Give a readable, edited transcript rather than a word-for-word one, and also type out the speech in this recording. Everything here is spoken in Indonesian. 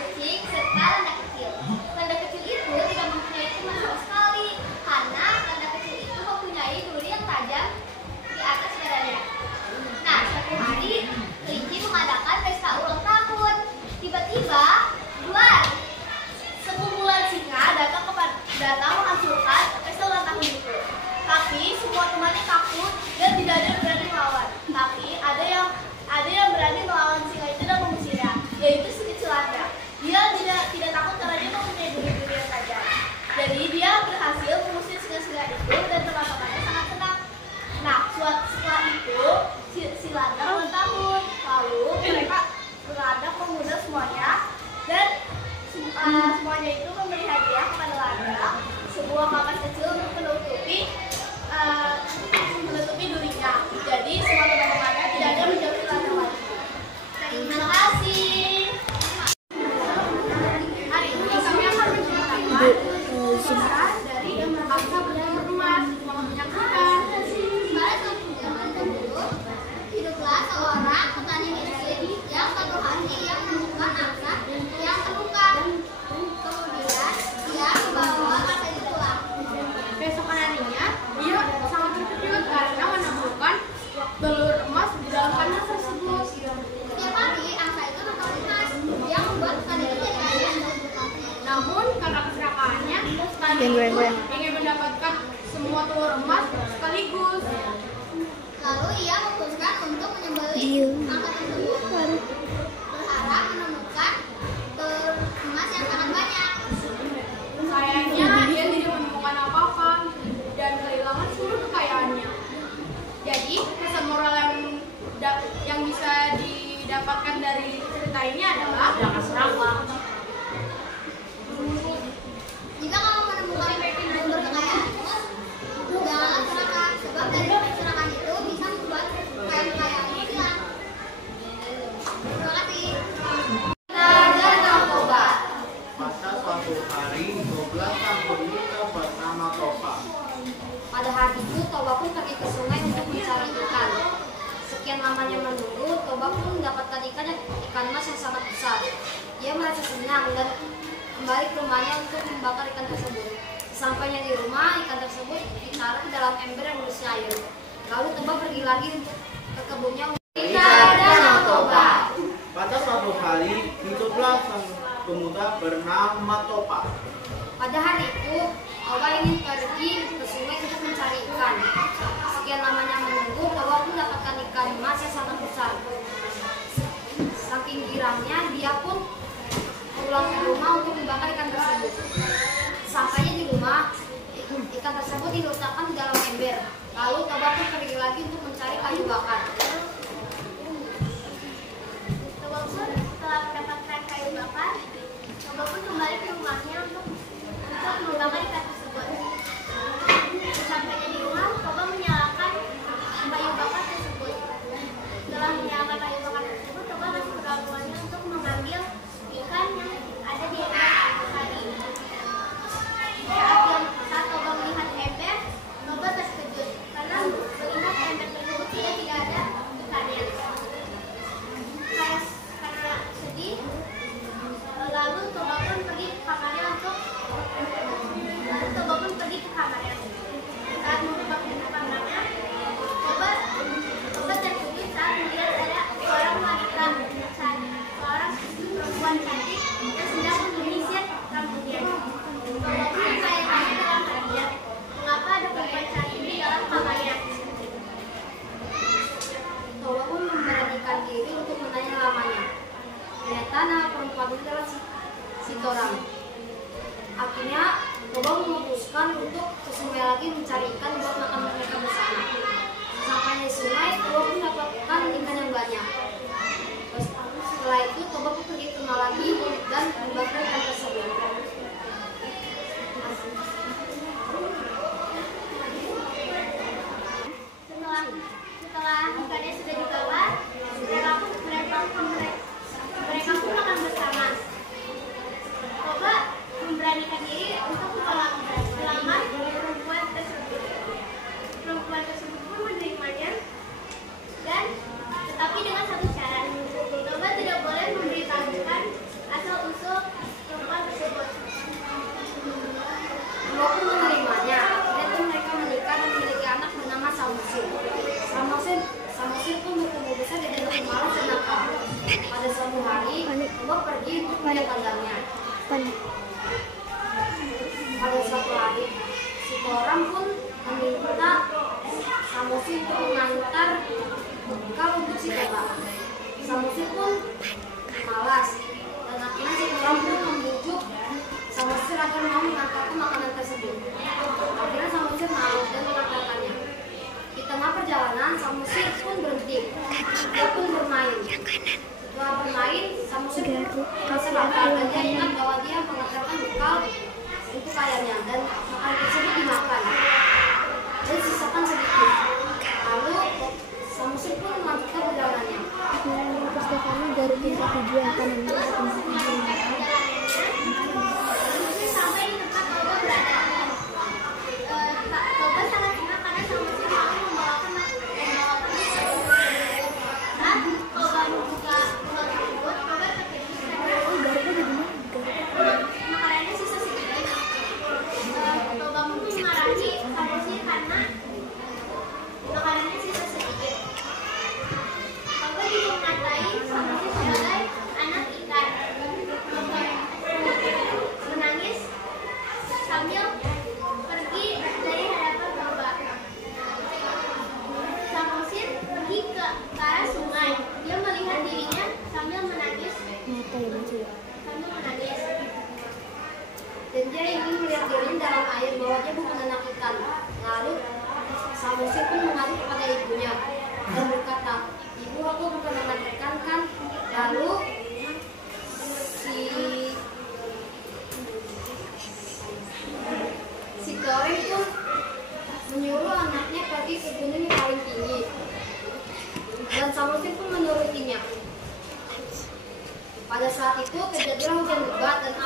kucing, serta landa kecil. Landa kecil itu tidak mempunyai teman sama sekali, karena landa kecil itu mempunyai duri yang tajam di atas badannya. Nah, suatu hari kelinci mengadakan pesta ulang tahun. Tiba-tiba, duar, sekumpulan singa datang menghancurkan pesta ulang tahun itu. Tapi semua temannya takut dan tidak ada yang berani melawan. Tapi ada yang berani melawan singa itu dan mengusirnya, yaitu si kecil landa. Dia tidak takut karena dia mempunyai duri-duri yang tajam. Jadi dia berhasil mengusir singa-singa itu dan teman-temannya sangat senang. Nah, setelah itu si landa ulang tahun. Lalu mereka beradak mengundang semuanya dan semuanya itu memberi hadiah kepada landa sebuah kamar kecil untuk menutupi durinya. Jadi semua teman-temannya tidak ada menjauhi landa lagi. Terima kasih. Hari ini kami akan menceritakan sejarah dari bangsa bertelur emas. Menyaksikan. Pada zaman dahulu, hiduplah seorang petani miskin yang suatu hari yang menemukan angsa yang terluka. Kemudian dia membawa angsa itu pulang. Besokan harinya, dia sangat terkejut karena menemukan telur emas di dalam kandang tersebut. Setiap hari angsa itu tetap emas yang membuat petani itu jadi kaya. Namun karena keserakaannya, petani itu ingin mendapatkan semua telur emas sekaligus. Lalu ia memutuskan untuk menyembelih angsa tersebut, berharap menemukan telur emas yang sangat banyak. Sayangnya dia tidak menemukan apa-apa dan kehilangan seluruh kekayaannya. Jadi pesan moral yang bisa didapatkan dari cerita ini adalah jangan serakah. Jika kamu menemukan sumber kekayaanmu, janganlah serakah, sebab dari keserakahan itu bisa membuat kekayaan-kekayaanmu hilang. Terima kasih. Dan narkoba. Pada suatu hari, 12 sang pemuda bernama Topa. Pada hari itu, Toba pun pergi ke sungai untuk mencari ikan. Sekian lamanya menunggu, Toba pun mendapatkan ikan emas yang sangat besar. Dia merasa senang dan kembali ke rumahnya untuk membakar ikan tersebut. Sesampainya di rumah, ikan tersebut ditaruh di dalam ember yang berisi air. Lalu Toba pergi lagi ke kebunnya. Dan Toba. Pada suatu hari, hiduplah sang pemuda bernama Topa. Pada hari itu, Toba ingin pergi ke sungai untuk mencari ikan. Sekian lamanya menunggu, Toba pun mendapatkan ikan emas yang sangat besar. Saking girangnya, dia pun pulang ke rumah untuk membakar ikan tersebut. Sampainya di rumah, ikan tersebut diletakkan di dalam ember. Lalu Toba pun pergi lagi untuk mencari kayu bakar. Toba pun setelah mendapatkan kayu bakar, Toba pun kembali ke rumahnya untuk membakar ikan tersebut. Sampainya di rumah, Toba menyalakan kayu bakar tersebut. Setelah menyalakan kayu bakar tersebut, Toba masuk ke dalam rumahnya untuk mengambil ikan yang ada di ember tadi. Saat Toba melihat ember, Toba terkejut karena melihat ember tersebut tidak ada ikannya. Karena sedih, lalu Toba pun pergi ke kamarnya. Saat membuka pintu kamarnya, Toba terkejut saat melihat ada seorang wanita, seorang perempuan cantik yang sedang menyisir rambutnya. Toba pun bertanya-tanya dalam hatinya, mengapa ada perempuan cantik di dalam kamarnya? Toba pun memberanikan diri untuk menanya namanya. Ternyata nama perempuan itu adalah si Torang. Akhirnya Toba memutuskan untuk ke sungai lagi mencari ikan buat makan mereka bersama. Sampainya di sungai, Toba pun mendapatkan ikan yang banyak. Setelah itu Toba pun pergi ke rumah lagi dan membakar ikan tersebut. Setelah ikannya sudah dibawa, mereka pun makan bersama. Toba memberanikan diri untuk melamar perempuan tersebut. Perempuan tersebut pun menerimanya, tetapi dengan satu syarat. Toba tidak boleh memberitahukan asal punya kandangnya. Pada suatu hari, si Toram pun meminta Samosi untuk mengantar bekal untuk si Toba. Samosi pun malas, dan akhirnya si Toram pun membujuk Samosi agar mau mengantarkan makanan tersebut. Akhirnya Samosi mau dan mengantarkannya. Di tengah perjalanan, Samosi pun berhenti. Dia pun bermain. Setelah bermain, Samosi pun merasa lapar dan dia ingat bahwa dia mengantarkan bekal untuk ayahnya dan makanan tersebut dimakan dan sisakan sedikit. Lalu Samosi pun melanjutkan perjalanannya. Pustakaan dari tingkat tujuan akan menuju ke tempat tujuan. Samosi sampai di tempat Toba berada. Toba sangat senang karena Samosi mau membawakan saat Toba membuka bekal tersebut, Toba terkejut karena makanannya sisa sedikit. Toba mungkin memarahi Samosi karena makanannya sisa sedikit. Toba juga mengatai Samosi sebagai anak ikan. Menangis sambil pergi dari hadapan Toba. Samosi pergi ke arah sungai. Dia melihat dirinya sambil menangis. Dan dia ingin melihat dirinya dalam air bahwa dia bukan anak ikan. Lalu Samosi pun mengadu kepada ibunya dan berkata, "Ibu, aku bukan anak ikan kan?" Lalu si Torem pun menyuruh anaknya pergi ke gunung yang paling tinggi. Dan Samosi pun menurutinya. Pada saat itu terjadilah hujan lebat dan